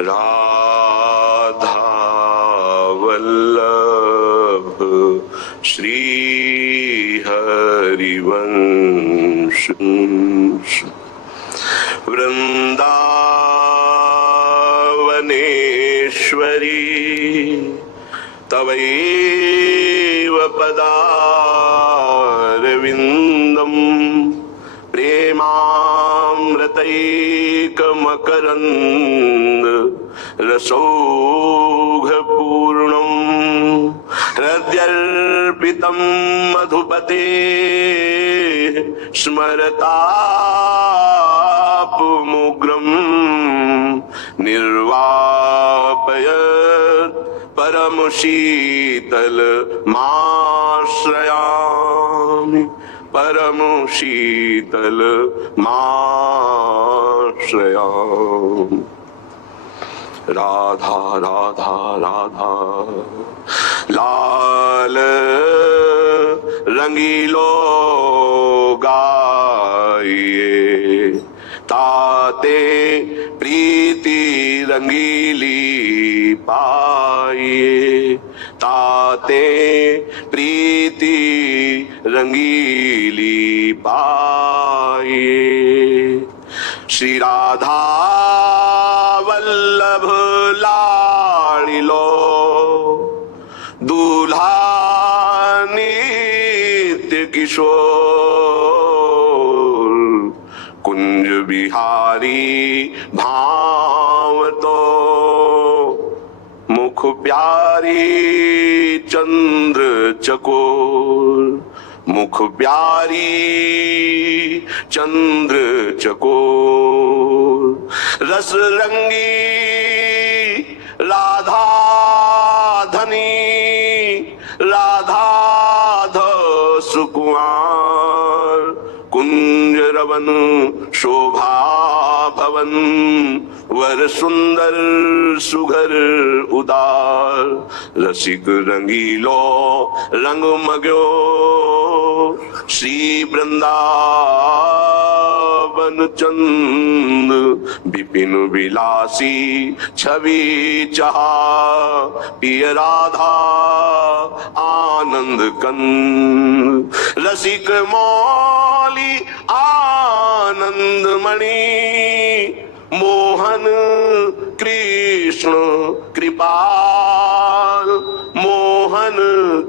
राधा वल्लभ श्री हरिवंश वृंदावनेश्वरी तवैव पदारविन्दम् प्रेमामृतैकमकरन्द रसौघपूर्णम् हृद्यर्पितं मधुपते स्मरतापमुग्रं निर्वापयत् परम शीतल माश्रयामि परम शीतल माश्रयामि। राधा राधा राधा लाल रंगीलो गाइए ताते प्रीति रंगीली पाइए ताते प्रीति रंगीली पाइए। श्री राधा वल्लभ लाड़िलो दूल्हा नित्य किशोर कुंज बिहारी भाव तो मुख प्यारी चंद्र चकोर मुख प्यारी चंद्र चकोर रस रंगी राधा धनी राधा ध सुकुमार कुंज रवन शोभा भवन वर सुंदर सुघर उदार रसिक रंगीलो रंग मग्यो श्री वृंदावन चंद विपिन विलासी छवि चहा पिय राधा आनंद कंद रसिक मौली आनंद मणि मोहन कृष्ण कृपाल मोहन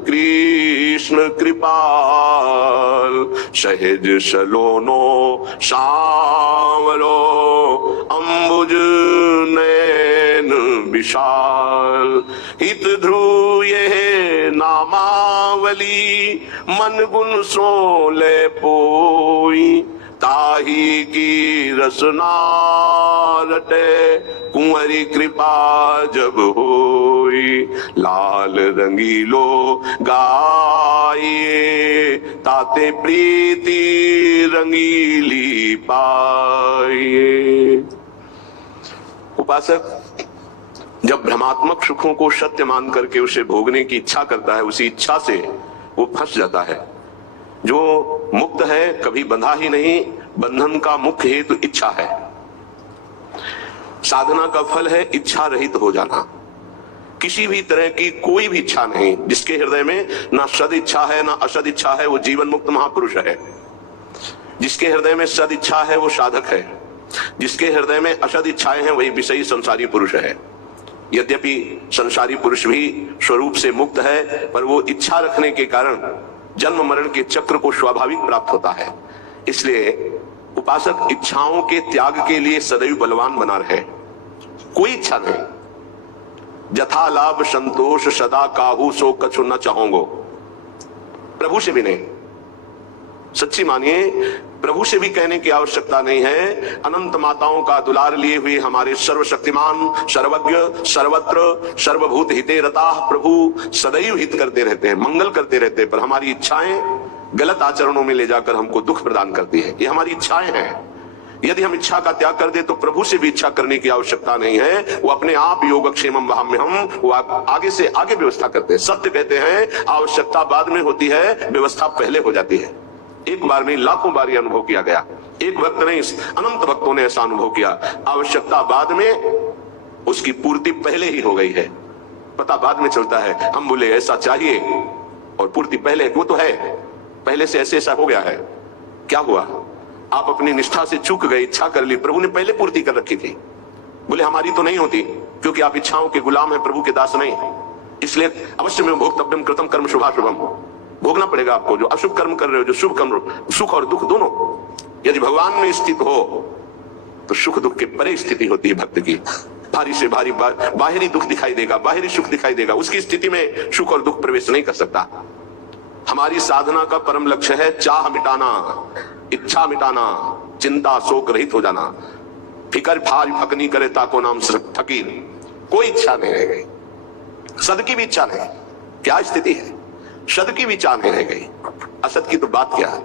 कृष्ण कृपाल सहज सलोनो सांवरो अंबुज नैन विशाल हित ध्रुये नामावली मन गुण सोले पोई ताही की रसना रटे कुंवरी कृपा जब होई लाल रंगीलो गाइए ताते प्रीति रंगीली पाइए। उपासक जब भ्रमात्मक सुखों को सत्य मान करके उसे भोगने की इच्छा करता है उसी इच्छा से वो फंस जाता है। जो मुक्त है कभी बंधा ही नहीं, बंधन का मुख्य हेतु इच्छा है। साधना का फल है इच्छा रहित हो जाना, किसी भी तरह की कोई भी इच्छा नहीं। जिसके हृदय में ना सद इच्छा है ना असद इच्छा है वो जीवन मुक्त महापुरुष है। जिसके हृदय में सद इच्छा है वो साधक है, जिसके हृदय में असद इच्छाएं हैं वही विषयी संसारी पुरुष है। यद्यपि संसारी पुरुष भी स्वरूप से मुक्त है पर वो इच्छा रखने के कारण जन्म मरण के चक्र को स्वाभाविक प्राप्त होता है। इसलिए उपासक इच्छाओं के त्याग के लिए सदैव बलवान बना रहे। कोई इच्छा नहीं, जथा लाभ संतोष सदा काहू सो कछु न चाहोगो। प्रभु से भी नहीं, सच्ची मानिए प्रभु से भी कहने की आवश्यकता नहीं है। अनंत माताओं का दुलार लिए हुए हमारे सर्वशक्तिमान सर्वज्ञ सर्वत्र सर्वभूत हिते रता प्रभु सदैव हित करते रहते हैं, मंगल करते रहते हैं, पर हमारी इच्छाएं गलत आचरणों में ले जाकर हमको दुख प्रदान करती है। ये हमारी इच्छाएं हैं। यदि हम इच्छा का त्याग कर दे तो प्रभु से भी इच्छा करने की आवश्यकता नहीं है। वो अपने आप योगक्षेमम वहाम्यहम्, वो आगे से आगे व्यवस्था करते हैं। सत्य कहते हैं आवश्यकता बाद में होती है, व्यवस्था पहले हो जाती है। एक बार नहीं लाखों बार यह अनुभव किया गया। एक भक्त नहीं, अनंत भक्तों ने ऐसा अनुभव किया। आवश्यकता बाद में, उसकी पूर्ति पहले ही हो गई है। पता बाद में चलता है। हम बोले ऐसा चाहिए और पूर्ति पहले, वो तो है पहले से ऐसे ऐसा हो गया है। क्या हुआ? आप अपनी निष्ठा से चूक गए, इच्छा कर ली, प्रभु ने पहले पूर्ति कर रखी थी। बोले हमारी तो नहीं होती क्योंकि आप इच्छाओं के गुलाम हैं, प्रभु के दास नहीं। इसलिए अवश्य में भोक्तव्यम कृतम कर्म शुभाशुभम, भोगना पड़ेगा आपको। जो अशुभ कर्म कर रहे हो, जो शुभ कर्म, सुख और दुख दोनों। यदि भगवान में स्थित हो तो सुख दुख के परे स्थिति होती है भक्त की। भारी से भारी बाहरी दुख दिखाई देगा, बाहरी सुख दिखाई देगा, उसकी स्थिति में सुख और दुख प्रवेश नहीं कर सकता। हमारी साधना का परम लक्ष्य है चाह मिटाना, इच्छा मिटाना, चिंता शोक रहित हो जाना। फिकर फार फकनी करे ताको नाम फकीर। कोई इच्छा नहीं रह गई, सद की भी इच्छा नहीं। क्या स्थिति है? सद की भी इच्छा नहीं रह गई। असत की तो बात क्या है?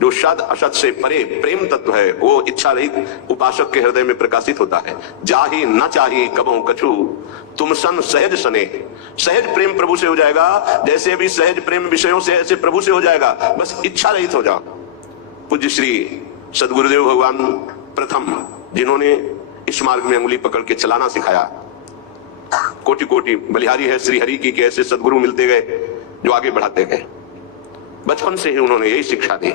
जो सद असत से परे प्रेम तत्व है वो इच्छा रहित उपासक के हृदय में प्रकाशित होता है। जाही न चाही कबहू कछु तुम सन सहज सने। सहज प्रेम प्रभु से हो जाएगा, जैसे भी सहज प्रेम विषयों से ऐसे प्रभु से हो जाएगा। बस इच्छा रहित हो जाओ। पूज्य श्री सदगुरुदेव भगवान प्रथम जिन्होंने इस मार्ग में अंगुली पकड़ के चलाना सिखाया। कोटि कोटि बलिहारी है श्री हरि की, ऐसे सदगुरु मिलते गए जो आगे बढ़ाते गए। बचपन से ही उन्होंने यही शिक्षा दी,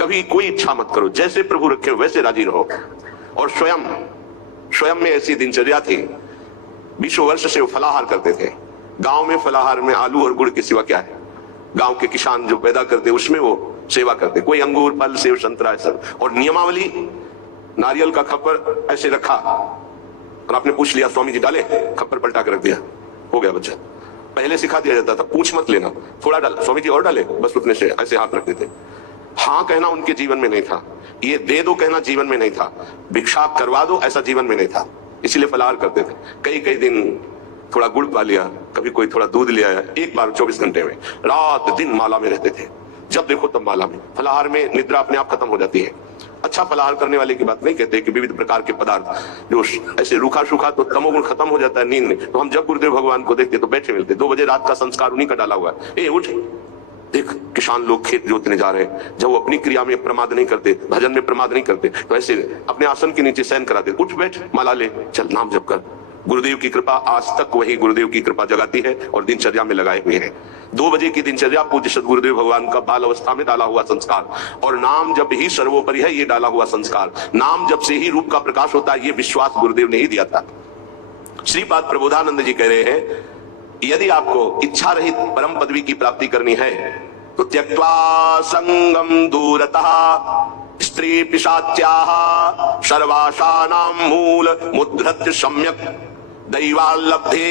कभी कोई इच्छा मत करो, जैसे प्रभु रखे वैसे राजी रहो। और स्वयं में ऐसी दिनचर्या थी। 20 वर्ष से वो फलाहार करते थे। गांव में फलाहार में आलू और गुड़ के सिवा क्या है? गांव के किसान जो पैदा करते उसमें वो सेवा करते। कोई अंगूर फल सेव संतरा है सब। और नियमावली, नारियल का खप्पर ऐसे रखा और आपने पूछ लिया स्वामी जी डाले, खप्पर पलटा कर रख दिया, हो गया बच्चा। पहले सिखा दिया जाता था पूछ मत लेना, थोड़ा डाल, स्वामी जी और डाले, बस उतने से ऐसे हाथ रखते थे। हाँ कहना उनके जीवन में नहीं था, ये दे दो कहना जीवन में नहीं था, भिक्षा करवा दो ऐसा जीवन में नहीं था। इसीलिए फलाहार करते थे। कई कई दिन थोड़ा गुड़ पा लिया, कभी कोई थोड़ा दूध ले आया। एक बार 24 घंटे में रात दिन माला में रहते थे। जब देखो तब माला में। फलाहार में निद्रा अपने आप खत्म हो जाती है। अच्छा फलाहार करने वाले की बात नहीं कहते कि विविध प्रकार के पदार्थ जो ऐसे रूखा सूखा तो तमोगुण खत्म हो जाता है नींद में। तो हम जब गुरुदेव भगवान को देखते तो बैठे मिलते। 2 बजे रात का संस्कार उन्हीं का डाला हुआ है। ए उठ, देख किसान लोग खेत जोतने जा रहे हैं। जब वो अपनी क्रिया में प्रमाद नहीं करते, भजन में प्रमाद नहीं करते, तो ऐसे अपने आसन के नीचे शयन कराते। उठ बैठ, माला ले, चल नाम जप कर। गुरुदेव की कृपा आज तक वही गुरुदेव की कृपा जगाती है और दिनचर्या में लगाए हुए हैं। 2 बजे की दिनचर्या पूज्य सदगुरुदेव भगवान का बाल अवस्था में डाला हुआ संस्कार। और नाम जप ही सर्वोपरि है, ये डाला हुआ संस्कार। नाम जप से ही रूप का प्रकाश होता है, ये विश्वास गुरुदेव ने ही दिया था। श्रीपाद प्रबोधानंद जी कह रहे हैं, यदि आपको इच्छा रहित परम पदवी की प्राप्ति करनी है तो त्यक्त्वा संगम दूरतः स्त्री पिशाच्याः सर्वासानां मूल मुद्रत्य सम्यक दैवाल्लब्धे